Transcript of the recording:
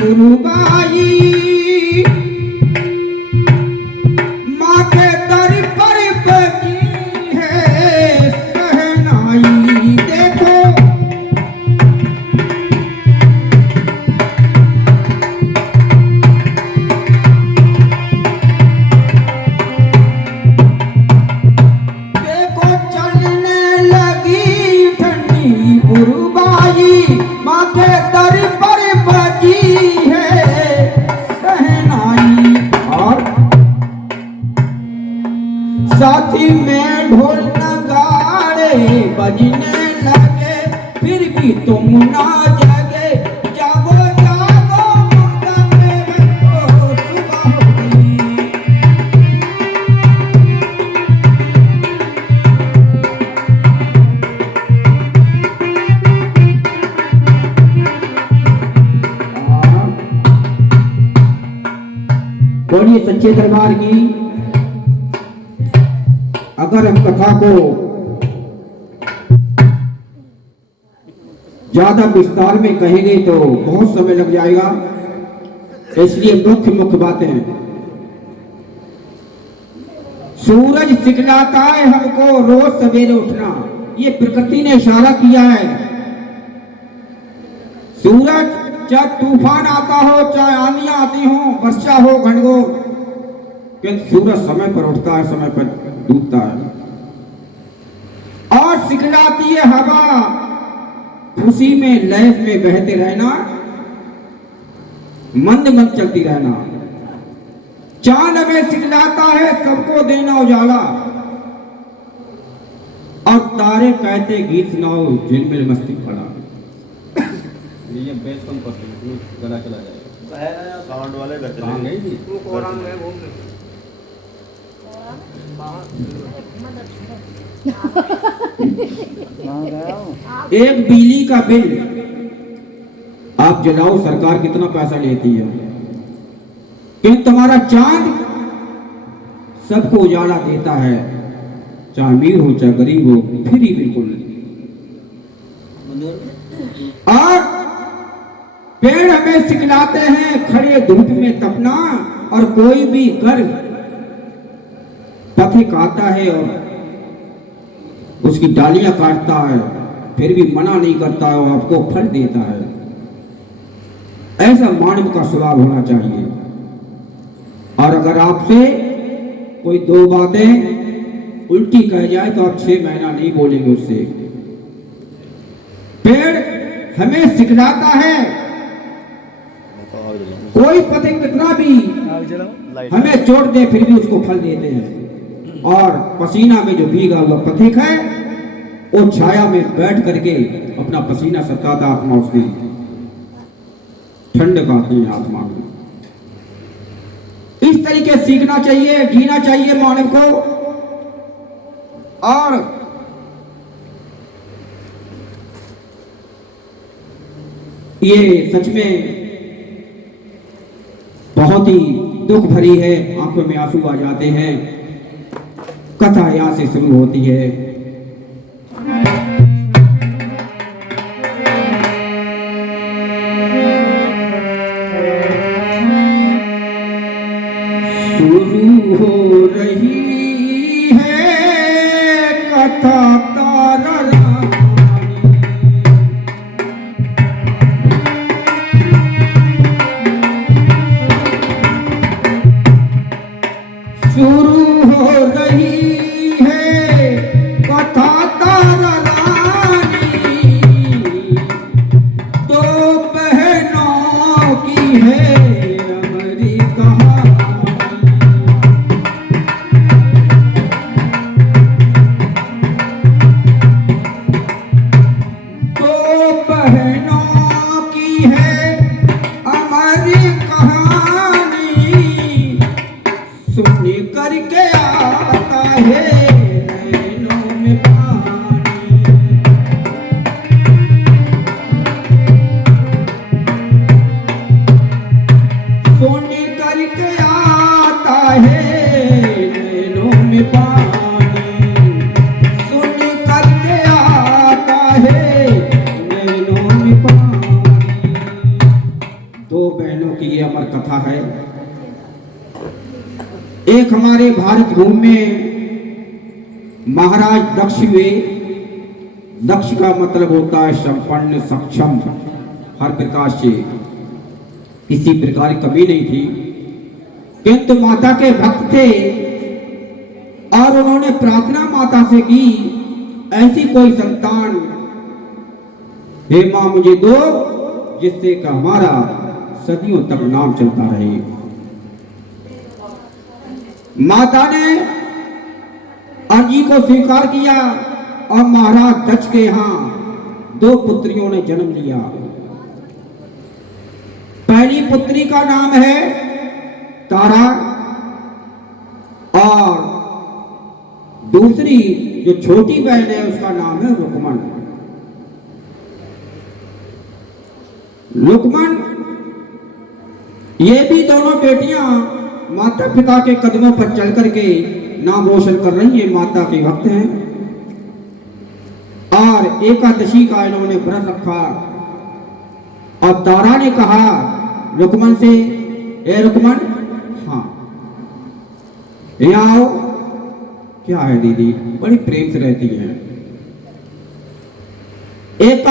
गुरुबाई माँ के दर पर बजी है सहनाई। देखो देखो चलने लगी ठंडी गुरुबाई माँ के दर पर बजी है सहनाई। और साथी में ढोल नगाड़े बजने लगे फिर भी तुम ना जगे। जागो जागो मुर्दा मेरे तो सुबह हो गई। बोलिए सच्चे दरबार की। अगर हम कथा को ज्यादा विस्तार में कहेंगे तो बहुत समय लग जाएगा, इसलिए मुख्य मुख्य बातें। सूरज सिखलाता है हमको रोज सवेरे उठना, ये प्रकृति ने इशारा किया है। सूरज चाहे तूफान आता हो, चाहे आंधियां आती हो, वर्षा हो, घनघोर, क्योंकि सूरज समय पर उठता है, समय पर डूबता है। और सिखलाती है हवा, खुशी में लय में बहते रहना, मंद मंद चलती रहना। चांद हमें सिखलाता है सबको देना उजाला, और तारे कहते गीत सुनाओ झिलमिल मस्ती पड़ा। ये बेस कम कर दो, गला चला जाएगा। साउंड वाले घर चले गए जी। एक बिजली का बिल आप जलाओ, सरकार कितना पैसा लेती है, क्योंकि तुम्हारा चांद सबको उजाला देता है, चाहे अमीर हो चाहे गरीब हो, फिर ही बिल्कुल। और पेड़ हमें सिखलाते हैं खड़े धूप में तपना, और कोई भी घर पथिक आता है और उसकी डालियां काटता है, फिर भी मना नहीं करता है, वो आपको फल देता है। ऐसा मानव का स्वभाव होना चाहिए। और अगर आपसे कोई दो बातें उल्टी कह जाए तो आप 6 महीना नहीं बोलेंगे उससे। पेड़ हमें सिखलाता है, कोई पथिक कितना भी हमें चोट दे फिर भी उसको फल देते हैं। और पसीना में जो भीगा हुआ पथिक है वो छाया में बैठ करके अपना पसीना सताता, आत्मा उसकी ठंड पाती है आत्मा में। इस तरीके सीखना चाहिए, जीना चाहिए मानव को। और ये सच में बहुत ही दुख भरी है, आंखों में आंसू आ जाते हैं। कथा यहां से शुरू होती है। शुरू हो रही है कथा तारा शुरू हो रही है कथा तारा रानी, दो बहनों की है हमारी कहानी। दो बहनों की है हमारी कहानी, सुन करके आता है नैनों में पानी। दो बहनों की ये अमर कथा है। एक हमारे भारत भूमि में महाराज दक्ष हुए। दक्ष का मतलब होता है संपन्न, सक्षम हर प्रकार से। किसी प्रकार की कमी नहीं थी, किंतु माता के भक्त थे और उन्होंने प्रार्थना माता से की, ऐसी कोई संतान हे मां मुझे दो जिससे कि हमारा सदियों तक नाम चलता रहे। माता ने अर्जी को स्वीकार किया और महाराज दक्ष के यहां दो पुत्रियों ने जन्म लिया। पहली पुत्री का नाम है तारा और दूसरी जो छोटी बहन है उसका नाम है रुक्मण। रुक्मण ये भी दोनों बेटियां माता पिता के कदमों पर चल करके नाम रोशन कर रही है, माता के भक्त हैं। और एकादशी का इन्होंने व्रत रखा और तारा ने कहा रुक्मण से, ए रुक्मण, हाँ यहाँ आओ। क्या है दीदी, बड़ी प्रेम से रहती हैं। एक